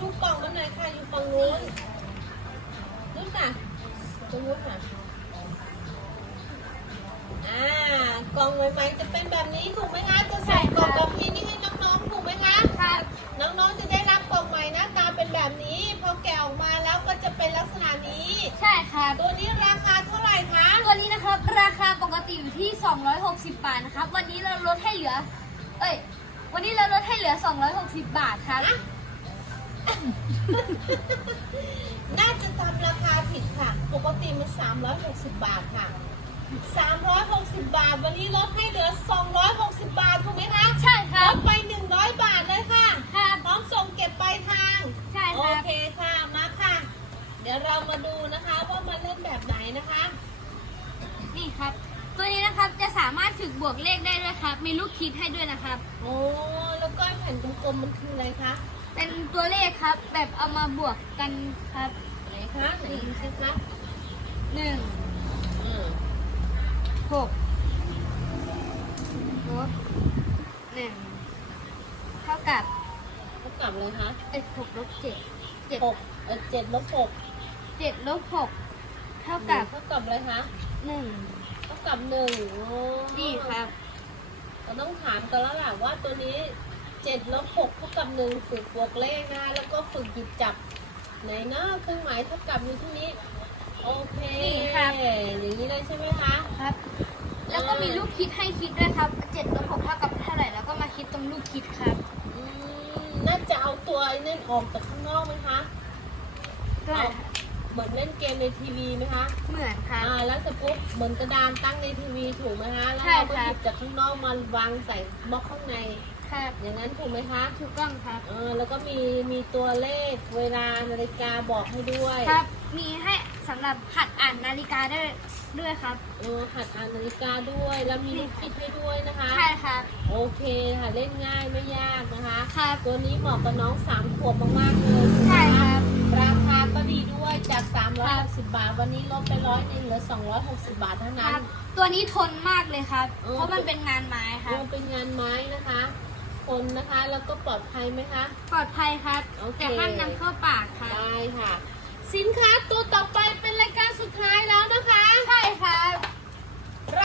ลูกล่องมันหน่ค่ะ อยู่ฝั่งนู้นนู้นค่ะตรงนู้นค่ะ อ่ากล่องใหม่ๆจะเป็นแบบนี้ถูกไหมคะจะใส่กล่องแบบนี้นี่ให้น้องๆถูกไหมคะค่ะน้องๆจะได้รับกล่องใหม่หน้าตาเป็นแบบนี้ พอแกะออกมาแล้วก็จะเป็นลักษณะนี้ ใช่ค่ะตัวนี้ราคาเท่าไหร่คะ ตัวนี้นะครับราคาปกติอยู่ที่ 260 บาทนะครับ วันนี้เราลดให้เหลือ เอ้ย วันนี้เราลดให้เหลือ 260 บาทค่ะ น่าจะทำราคาผิดค่ะ ปกติมัน360 บาทค่ะ 360 บาท วันนี้ลดให้เหลือ 260 บาท ถูกไหมคะใช่คลรับ ดไป 100 บาทเลยค่ะ ครับ พร้อมส่งเก็บปลายทาง ใช่โอครับ เคค่ะ มาค่ะ เดี๋ยวเรามาดูนะคะว่ามันเล่นแบบไหนนะคะ นี่ครับ ตัวนี้นะครับจะสามารถฝึกบวกเลขได้ด้วยครับ มีลูกคิดให้ด้วยนะครับ โอ้ แล้วก็แผ่นกลมๆมันคืออะไรคะ เป็นตัวเลขครับ แบบเอามาบวกกันครับไหนคะไหนดูสิคะหนึ่งอืมหกลบหนึ่งเท่ากับเท่ากับเลยคะเอ้ยหกลบเจ็ดเจ็ดหกเออเจ็ดลบหกเจ็ดลบหกเท่ากับเท่ากับอะไรคะหนึ่งเท่ากับหนึ่งโอ้นี่ครับเราต้องถามกันแล้วล่ะว่าตัวนี้ เจ็ดลบหกเท่ากับหนึ่งฝึกบวกเลขนะคะแล้วก็ฝึกหยิบจับไหนเนาะเครื่องหมายเท่ากับอยู่ที่นี้ โอเคนี่ครับ อย่างนี้เลยใช่ไหมคะครับ แล้วก็มีลูกคิดให้คิดด้วยครับเจ็ดลบหกเท่ากับเท่าไหร่แล้วก็มาคิดตรงลูกคิดครับ อืมน่าจะเอาตัวไอ้นั่นออกจากข้างนอกไหมคะ ก็เอา เหมือนเล่นเกมในทีวีไหมคะ เหมือนครับ อ่าแล้วเสร็จปุ๊บเหมือนกระดานตั้งในทีวีถูกไหมคะแล้วใช่เราก็ครัหบยิบจากข้างนอกมาวางใส่บล็อกข้างใน ครับอย่างนั้นถูกไหมคะถูกต้องครับ เออแล้วก็มีมีตัวเลขเวลานาฬิกาบอกให้ด้วยครับ มีให้สำหรับหัดอ่านนาฬิกาได้ด้วยครับ เออหัดอ่านนาฬิกาด้วย แล้วมีลูกคิดให้ด้วยนะคะ ใช่ครับ โอเคค่ะเล่นง่ายไม่ยากนะคะ ครับ ตัวนี้เหมาะกับน้องสามขวบมากๆเลยใช่ไหมครับราคาก็ดีด้วยจาก360บาท วันนี้ลดไปร้อยหนึ่งเหลือ260 บาทเท่าคนั้รัน บ ตัวนี้ทนมากเลยครับ เออ เพราะมันเป็นงานไม้ครรับวมเป็นงานไม้นะคะ คนนะคะ แล้วก็ปลอดภัยไหมคะ ปลอดภัยครับ โอเค แต่ห้ามนำเข้าปากครับ ได้ค่ะ สินค้า